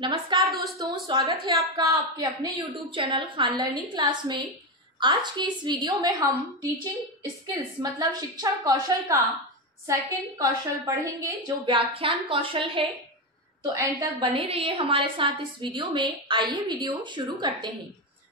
नमस्कार दोस्तों, स्वागत है आपका आपके अपने YouTube channel Khan learning class में। आज की इस वीडियो में हम टीचिंग स्किल्स मतलब शिक्षण कौशल का सेकंड कौशल पढ़ेंगे जो व्याख्यान कौशल है। तो एंड तक बने रहिए हमारे साथ इस वीडियो में। आइए वीडियो शुरू करते हैं।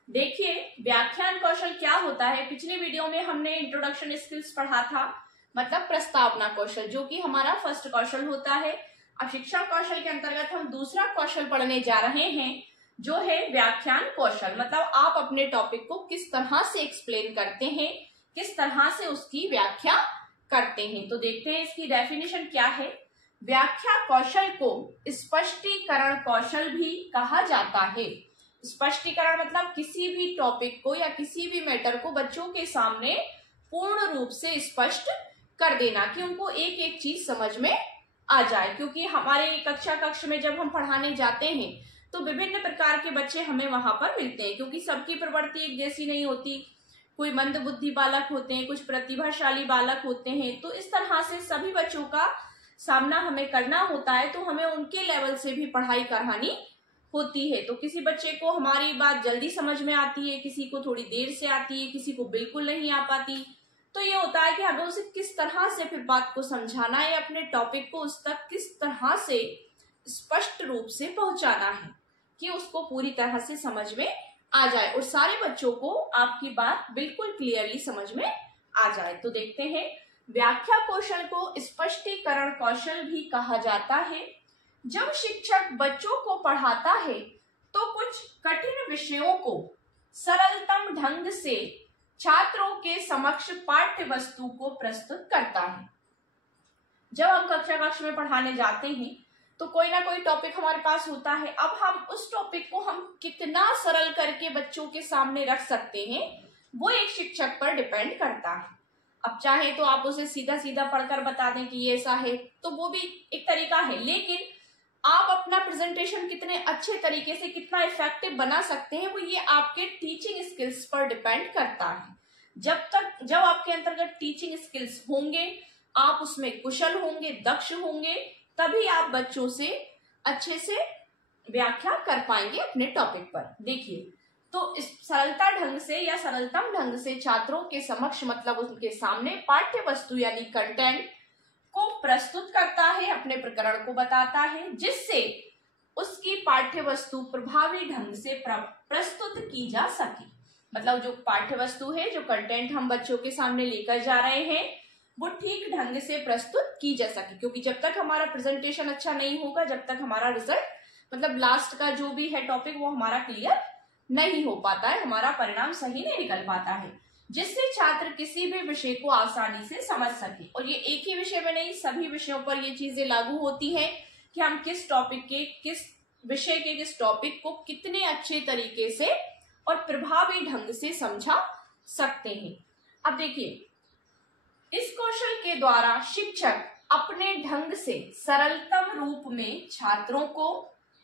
देखिए व्याख्यान कौशल क्या होता है। पिछले वीडियो में हमने इंट्रोडक्शन स्किल्स पढ़ा था, मतलब प्रस्तावना कौशल, जो कि हमारा फर्स्ट कौशल होता है। अब शिक्षण कौशल के अंतर्गत हम दूसरा कौशल पढ़ने जा रहे हैं जो है व्याख्यान कौशल। मतलब आप अपने टॉपिक को किस तरह से एक्सप्लेन करते हैं, किस तरह से उसकी व्याख्या करते हैं। तो देखते हैं इसकी डेफिनेशन क्या है। व्याख्या कौशल को स्पष्टीकरण कौशल भी कहा जाता है। स्पष्टीकरण मतलब किसी भी टॉपिक को या किसी भी मैटर को बच्चों के सामने पूर्ण रूप से स्पष्ट कर देना कि उनको एक एक चीज समझ में आ जाए। क्योंकि हमारे कक्ष में जब हम पढ़ाने जाते हैं तो विभिन्न प्रकार के बच्चे हमें वहां पर मिलते हैं, क्योंकि सबकी प्रवृत्ति एक जैसी नहीं होती। कोई मंद बुद्धि बालक होते हैं, कुछ प्रतिभाशाली बालक होते हैं। तो इस तरह से सभी बच्चों का सामना हमें करना होता है, तो हमें उनके लेवल से भी पढ़ाई करानी होती है। तो किसी बच्चे को हमारी बात जल्दी समझ में आती है, किसी को थोड़ी देर से आती है, किसी को बिल्कुल नहीं आ पाती। तो ये होता है कि हमें उसे किस तरह से फिर बात को समझाना है, अपने टॉपिक को उस तक किस तरह से स्पष्ट रूप से पहुंचाना है कि उसको पूरी तरह से समझ में आ जाए और सारे बच्चों को आपकी बात बिल्कुल क्लियरली समझ में आ जाए। तो देखते हैं, व्याख्या कौशल को स्पष्टीकरण कौशल भी कहा जाता है। जब शिक्षक बच्चों को पढ़ाता है तो कुछ कठिन विषयों को सरलतम ढंग से छात्रों के समक्ष पाठ्य वस्तु को प्रस्तुत करता है। जब हम कक्ष में पढ़ाने जाते हैं तो कोई ना कोई टॉपिक हमारे पास होता है। अब हम उस टॉपिक को हम कितना सरल करके बच्चों के सामने रख सकते हैं वो एक शिक्षक पर डिपेंड करता है। अब चाहे तो आप उसे सीधा सीधा पढ़कर बता दें कि ये ऐसा है, तो वो भी एक तरीका है, लेकिन आप अपना प्रेजेंटेशन कितने अच्छे तरीके से कितना इफेक्टिव बना सकते हैं वो ये आपके टीचिंग स्किल्स पर डिपेंड करता है। जब आपके अंतर्गत टीचिंग स्किल्स होंगे, आप उसमें कुशल होंगे, दक्ष होंगे, तभी आप बच्चों से अच्छे से व्याख्या कर पाएंगे अपने टॉपिक पर। देखिए, तो इस सरलता ढंग से या सरलतम ढंग से छात्रों के समक्ष मतलब उनके सामने पाठ्य वस्तु यानी कंटेंट को प्रस्तुत करता है, अपने प्रकरण को बताता है, जिससे उसकी पाठ्य वस्तु प्रभावी ढंग से प्रस्तुत की जा सके। मतलब जो पाठ्य वस्तु है, जो कंटेंट हम बच्चों के सामने लेकर जा रहे हैं, वो ठीक ढंग से प्रस्तुत की जा सके। क्योंकि जब तक हमारा प्रेजेंटेशन अच्छा नहीं होगा, जब तक हमारा रिजल्ट मतलब लास्ट का जो भी है टॉपिक वो हमारा क्लियर नहीं हो पाता है, हमारा परिणाम सही नहीं निकल पाता है, जिससे छात्र किसी भी विषय को आसानी से समझ सके। और ये एक ही विषय में नहीं, सभी विषयों पर ये चीजें लागू होती हैं कि हम किस टॉपिक के किस विषय के किस टॉपिक को कितने अच्छे तरीके से और प्रभावी ढंग से समझा सकते हैं। अब देखिए, इस कौशल के द्वारा शिक्षक अपने ढंग से सरलतम रूप में छात्रों को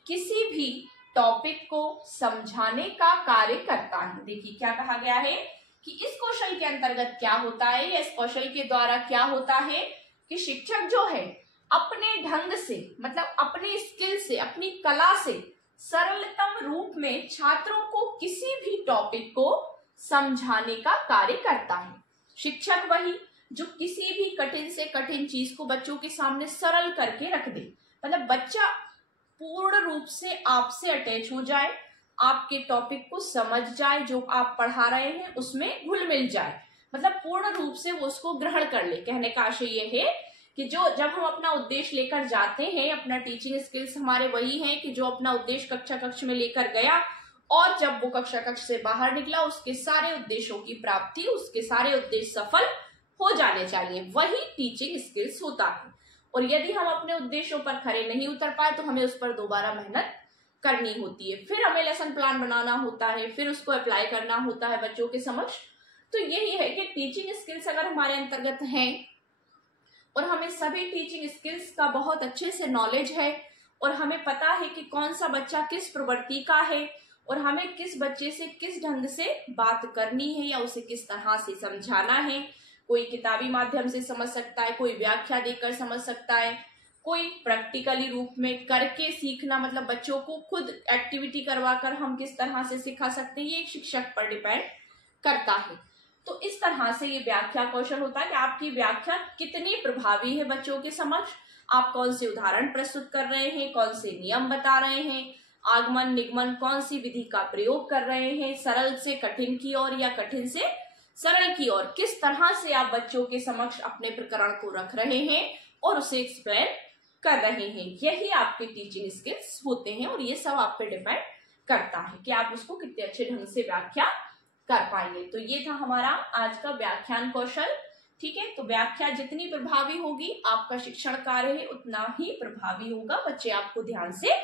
किसी भी टॉपिक को समझाने का कार्य करता है। देखिए क्या कहा गया है कि इस कौशल के अंतर्गत क्या होता है, या इस कौशल के द्वारा क्या होता है कि शिक्षक जो है अपने ढंग से मतलब अपनी स्किल से, अपनी कला से सरलतम रूप में छात्रों को किसी भी टॉपिक को समझाने का कार्य करता है। शिक्षक वही जो किसी भी कठिन से कठिन चीज को बच्चों के सामने सरल करके रख दे, मतलब बच्चा पूर्ण रूप से आपसे अटैच हो जाए, आपके टॉपिक को समझ जाए, जो आप पढ़ा रहे हैं उसमें घुल मिल जाए, मतलब पूर्ण रूप से वो उसको ग्रहण कर ले। कहने का आशय ये है कि जब हम अपना उद्देश्य लेकर जाते हैं, अपना टीचिंग स्किल्स हमारे वही हैं कि जो अपना उद्देश्य कक्ष में लेकर गया और जब वो कक्ष से बाहर निकला उसके सारे उद्देश्यों की प्राप्ति, उसके सारे उद्देश्य सफल हो जाने चाहिए, वही टीचिंग स्किल्स होता है। और यदि हम अपने उद्देश्यों पर खरे नहीं उतर पाए तो हमें उस पर दोबारा मेहनत करनी होती है, फिर हमें लेसन प्लान बनाना होता है, फिर उसको अप्लाई करना होता है बच्चों के समक्ष। तो यही है कि टीचिंग स्किल्स अगर हमारे अंतर्गत हैं और हमें सभी टीचिंग स्किल्स का बहुत अच्छे से नॉलेज है और हमें पता है कि कौन सा बच्चा किस प्रवृत्ति का है और हमें किस बच्चे से किस ढंग से बात करनी है या उसे किस तरह से समझाना है। कोई किताबी माध्यम से समझ सकता है, कोई व्याख्या देकर समझ सकता है, कोई प्रैक्टिकली रूप में करके सीखना, मतलब बच्चों को खुद एक्टिविटी करवाकर हम किस तरह से सिखा सकते हैं, ये एक शिक्षक पर डिपेंड करता है। तो इस तरह से ये व्याख्या कौशल होता है कि आपकी व्याख्या कितनी प्रभावी है बच्चों के समक्ष, आप कौन से उदाहरण प्रस्तुत कर रहे हैं, कौन से नियम बता रहे हैं, आगमन निगमन कौन सी विधि का प्रयोग कर रहे हैं, सरल से कठिन की ओर या कठिन से सरल की ओर, किस तरह से आप बच्चों के समक्ष अपने प्रकरण को रख रहे हैं और उसे एक्सप्लेन कर रहे हैं। यही आपके टीचिंग स्किल्स होते हैं और ये सब आप पे डिपेंड करता है कि आप उसको कितने अच्छे ढंग से व्याख्या कर पाएंगे। तो ये था हमारा आज का व्याख्यान कौशल। ठीक है, तो व्याख्या जितनी प्रभावी होगी आपका शिक्षण कार्य है उतना ही प्रभावी होगा, बच्चे आपको ध्यान से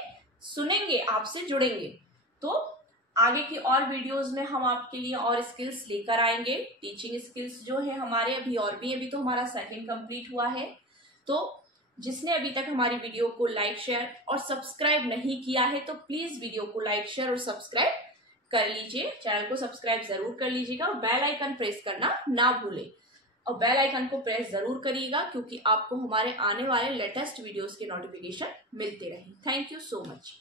सुनेंगे, आपसे जुड़ेंगे। तो आगे की और वीडियोस में हम आपके लिए और स्किल्स लेकर आएंगे। टीचिंग स्किल्स जो है हमारे अभी और भी, अभी तो हमारा सेकंड कंप्लीट हुआ है। तो जिसने अभी तक हमारी वीडियो को लाइक शेयर और सब्सक्राइब नहीं किया है तो प्लीज वीडियो को लाइक शेयर और सब्सक्राइब कर लीजिए, चैनल को सब्सक्राइब जरूर कर लीजिएगा और बेल आइकन प्रेस करना ना भूलें। और बेल आइकन को प्रेस जरूर करिएगा क्योंकि आपको हमारे आने वाले लेटेस्ट वीडियोस के नोटिफिकेशन मिलते रहें। Thank you so much.